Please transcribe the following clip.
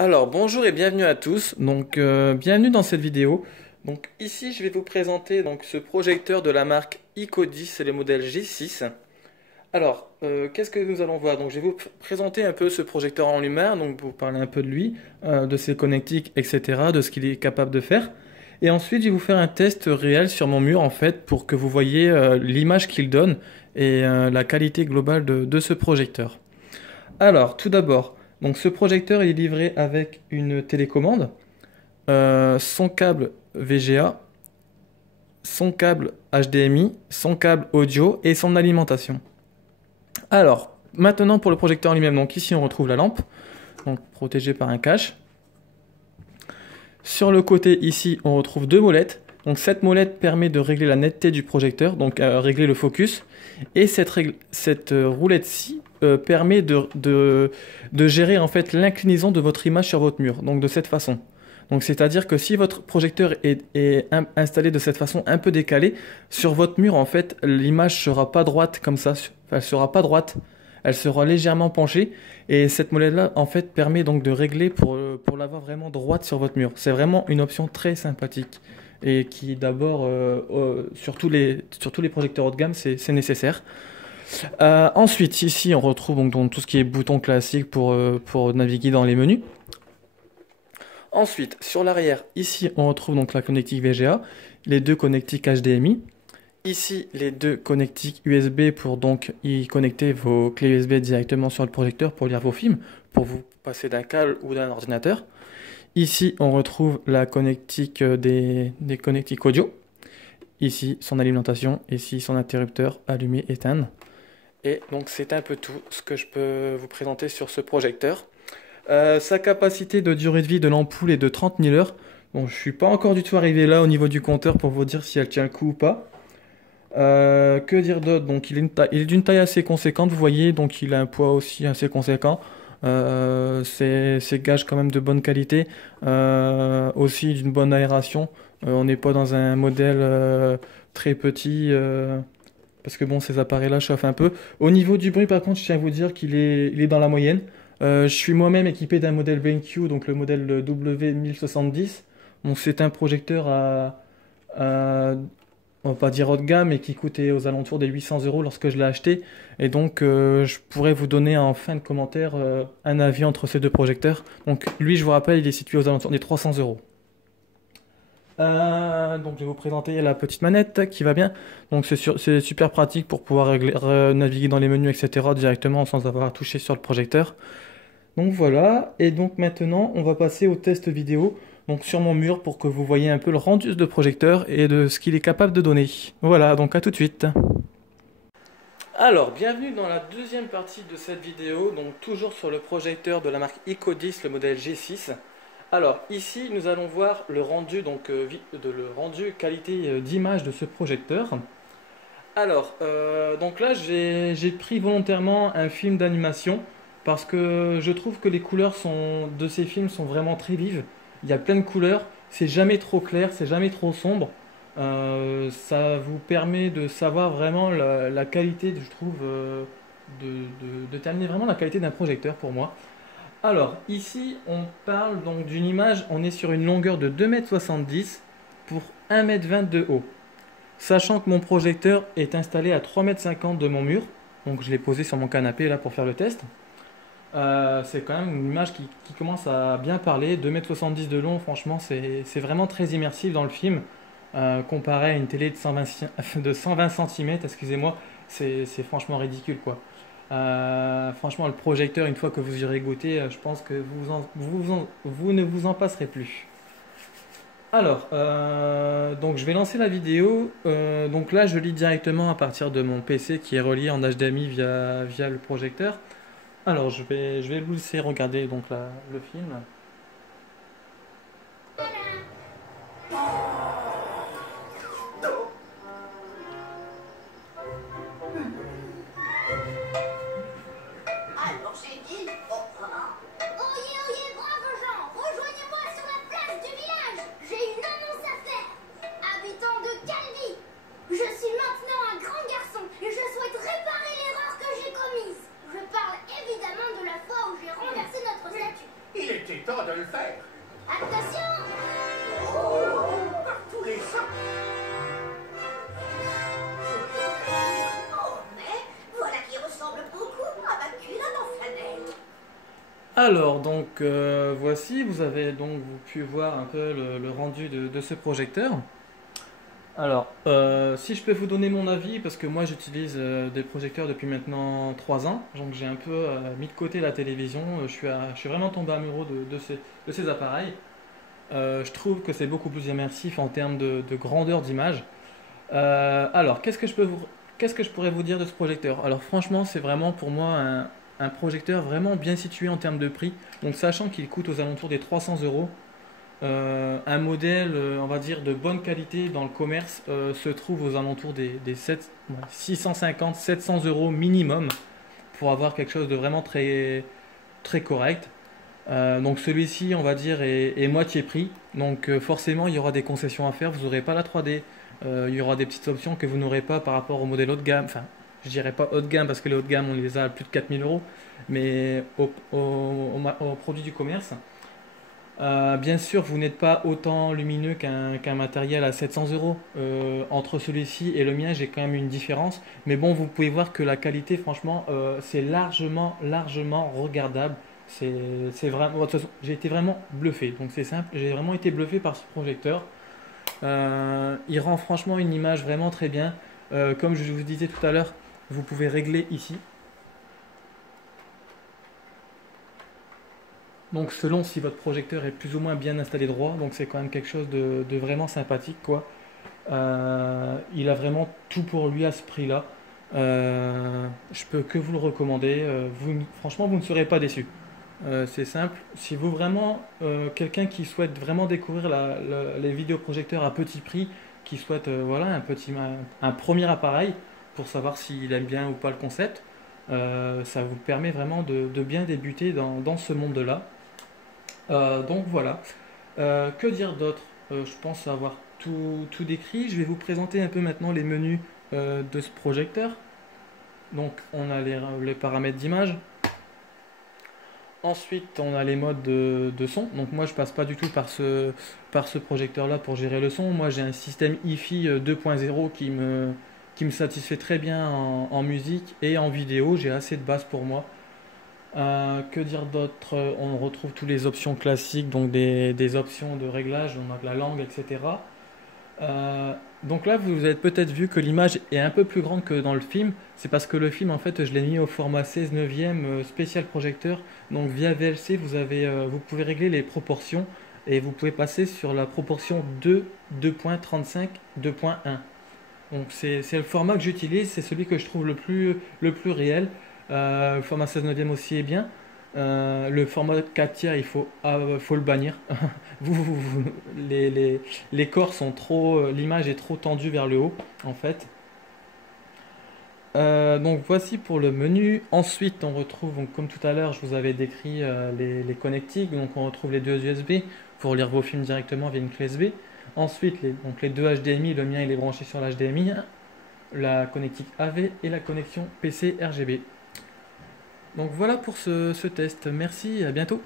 Alors bonjour et bienvenue à tous. Bienvenue dans cette vidéo. Donc ici je vais vous présenter ce projecteur de la marque Icodis, c'est le modèle G6. Qu'est-ce que nous allons voir? Donc je vais vous présenter un peu ce projecteur en lui-même, donc vous parler un peu de lui, de ses connectiques, etc., de ce qu'il est capable de faire. Et ensuite je vais vous faire un test réel sur mon mur en fait pour que vous voyez l'image qu'il donne et la qualité globale de ce projecteur. Alors, tout d'abord, donc ce projecteur est livré avec une télécommande, son câble VGA, son câble HDMI, son câble audio et son alimentation. Alors, maintenant pour le projecteur en lui-même, donc ici on retrouve la lampe, donc protégée par un cache. Sur le côté ici, on retrouve deux molettes. Donc cette molette permet de régler la netteté du projecteur, donc régler le focus. Et cette roulette-ci permet de gérer en fait l'inclinaison de votre image sur votre mur, donc de cette façon. Donc c'est-à-dire que si votre projecteur est installé de cette façon un peu décalée, sur votre mur en fait l'image sera pas droite comme ça, elle sera pas droite, elle sera légèrement penchée et cette molette là en fait permet donc de régler pour l'avoir vraiment droite sur votre mur. C'est vraiment une option très sympathique et qui d'abord sur tous les projecteurs haut de gamme c'est nécessaire. Ensuite ici on retrouve donc tout ce qui est bouton classique pour naviguer dans les menus. Ensuite, sur l'arrière, ici, on retrouve donc la connectique VGA, les deux connectiques HDMI. Ici, les deux connectiques USB pour donc y connecter vos clés USB directement sur le projecteur pour lire vos films, pour vous passer d'un câble ou d'un ordinateur. Ici, on retrouve la connectique des connectiques audio. Ici, son alimentation. Ici, son interrupteur allumé, éteindre. Et donc, c'est un peu tout ce que je peux vous présenter sur ce projecteur. Sa capacité de durée de vie de l'ampoule est de 30 000 heures. Bon, je suis pas encore du tout arrivé là au niveau du compteur pour vous dire si elle tient le coup ou pas. Que dire d'autre? Donc il est d'une taille assez conséquente, vous voyez, donc il a un poids aussi assez conséquent. C'est gage quand même de bonne qualité, aussi d'une bonne aération. On n'est pas dans un modèle très petit, parce que bon, ces appareils-là chauffent un peu. Au niveau du bruit, par contre, je tiens à vous dire il est dans la moyenne. Je suis moi-même équipé d'un modèle BenQ, donc le modèle W1070. Donc c'est un projecteur on va pas dire haut de gamme, mais qui coûtait aux alentours des 800 € lorsque je l'ai acheté. Et donc je pourrais vous donner en fin de commentaire un avis entre ces deux projecteurs. Donc lui, je vous rappelle, il est situé aux alentours des 300 €. Donc je vais vous présenter la petite manette qui va bien. Donc c'est super pratique pour pouvoir naviguer dans les menus, etc. directement sans avoir à toucher sur le projecteur. Donc voilà, et donc maintenant on va passer au test vidéo donc sur mon mur pour que vous voyez un peu le rendu de projecteur et de ce qu'il est capable de donner. Voilà, donc à tout de suite. Alors, bienvenue dans la deuxième partie de cette vidéo, donc toujours sur le projecteur de la marque Icodis, le modèle G6. Alors ici nous allons voir le rendu, le rendu qualité d'image de ce projecteur. Alors, donc là j'ai pris volontairement un film d'animation parce que je trouve que les couleurs de ces films sont vraiment très vives. Il y a plein de couleurs, c'est jamais trop clair, c'est jamais trop sombre. Ça vous permet de savoir vraiment la qualité, je trouve, de déterminer vraiment la qualité d'un projecteur pour moi. Alors, ici, on parle donc d'une image, on est sur une longueur de 2,70 m pour 1,20 m de haut. Sachant que mon projecteur est installé à 3,50 m de mon mur, donc je l'ai posé sur mon canapé là pour faire le test. C'est quand même une image qui commence à bien parler. 2,70 m de long, franchement, c'est vraiment très immersif dans le film. Comparé à une télé de 120 cm, excusez-moi, c'est franchement ridicule quoi. Franchement, le projecteur, une fois que vous y aurez goûté, je pense que vous ne vous en passerez plus. Alors, donc je vais lancer la vidéo. Donc là, je lis directement à partir de mon PC qui est relié en HDMI via le projecteur. Alors, je vais vous laisser regarder donc le film. Alors j'ai dit, oyez, oyez, braves gens, rejoignez-moi sur la place du village. J'ai une annonce à faire. Habitants de Calvi, je suis maintenant un grand garçon et je souhaite réparer l'erreur que j'ai commise. Je parle évidemment de la fois où j'ai renversé notre statue. Il était temps de le faire. Attention! Par tous les champs. Oh, mais voilà qui ressemble beaucoup à ma culotte en flanelle. Alors, donc, voici, vous avez donc pu voir un peu le rendu de ce projecteur. Alors, si je peux vous donner mon avis, parce que moi j'utilise des projecteurs depuis maintenant 3 ans, donc j'ai un peu mis de côté la télévision, je suis vraiment tombé amoureux de ces appareils. Je trouve que c'est beaucoup plus immersif en termes de grandeur d'image. Alors, qu'est-ce que je pourrais vous dire de ce projecteur? Alors franchement, c'est vraiment pour moi un projecteur vraiment bien situé en termes de prix. Donc sachant qu'il coûte aux alentours des 300 euros, un modèle, on va dire, de bonne qualité dans le commerce se trouve aux alentours des 650-700 euros minimum pour avoir quelque chose de vraiment très, très correct. Donc celui-ci, on va dire, est moitié prix. Donc forcément, il y aura des concessions à faire. Vous n'aurez pas la 3D. Il y aura des petites options que vous n'aurez pas par rapport au modèle haut de gamme. Enfin, je dirais pas haut de gamme parce que les hauts de gamme, on les a à plus de 4000 euros. Mais aux produits du commerce. Bien sûr, vous n'êtes pas autant lumineux qu'un matériel à 700 euros. Entre celui-ci et le mien, j'ai quand même une différence. Mais bon, vous pouvez voir que la qualité, franchement, c'est largement regardable. C'est vraiment, de toute façon, j'ai été vraiment bluffé. Donc c'est simple, j'ai vraiment été bluffé par ce projecteur. Il rend franchement une image vraiment très bien. Comme je vous disais tout à l'heure, vous pouvez régler ici. Donc selon si votre projecteur est plus ou moins bien installé droit, donc c'est quand même quelque chose de vraiment sympathique quoi. Il a vraiment tout pour lui à ce prix-là. Je peux que vous le recommander. Franchement, vous ne serez pas déçu. C'est simple. Si vous vraiment quelqu'un qui souhaite vraiment découvrir les vidéoprojecteurs à petit prix, qui souhaite voilà un premier appareil pour savoir s'il aime bien ou pas le concept, ça vous permet vraiment de bien débuter dans ce monde-là. Donc voilà. Que dire d'autre? Je pense avoir tout décrit. Je vais vous présenter un peu maintenant les menus de ce projecteur. Donc on a les paramètres d'image. Ensuite on a les modes de son. Donc moi je passe pas du tout par ce projecteur là pour gérer le son. Moi j'ai un système hi-fi 2.0 qui me satisfait très bien en musique et en vidéo. J'ai assez de base pour moi. Que dire d'autre? On retrouve toutes les options classiques, donc des options de réglage, on a de la langue, etc. Donc là, vous avez peut-être vu que l'image est un peu plus grande que dans le film. C'est parce que le film, en fait, je l'ai mis au format 16:9 spécial projecteur. Donc via VLC, vous pouvez régler les proportions et vous pouvez passer sur la proportion 2, 2.35, 2.1. Donc c'est le format que j'utilise, c'est celui que je trouve le plus réel. Le format 16:9 aussi est bien. Le format 4 tiers, il faut le bannir. Les corps sont trop, l'image est trop tendue vers le haut, en fait. Donc voici pour le menu. Ensuite, on retrouve, donc, comme tout à l'heure, je vous avais décrit les connectiques. Donc on retrouve les deux USB pour lire vos films directement via une clé USB. Ensuite, les deux HDMI. Le mien, il est branché sur l'HDMI. La connectique AV et la connexion PC RGB. Donc voilà pour ce test. Merci et à bientôt.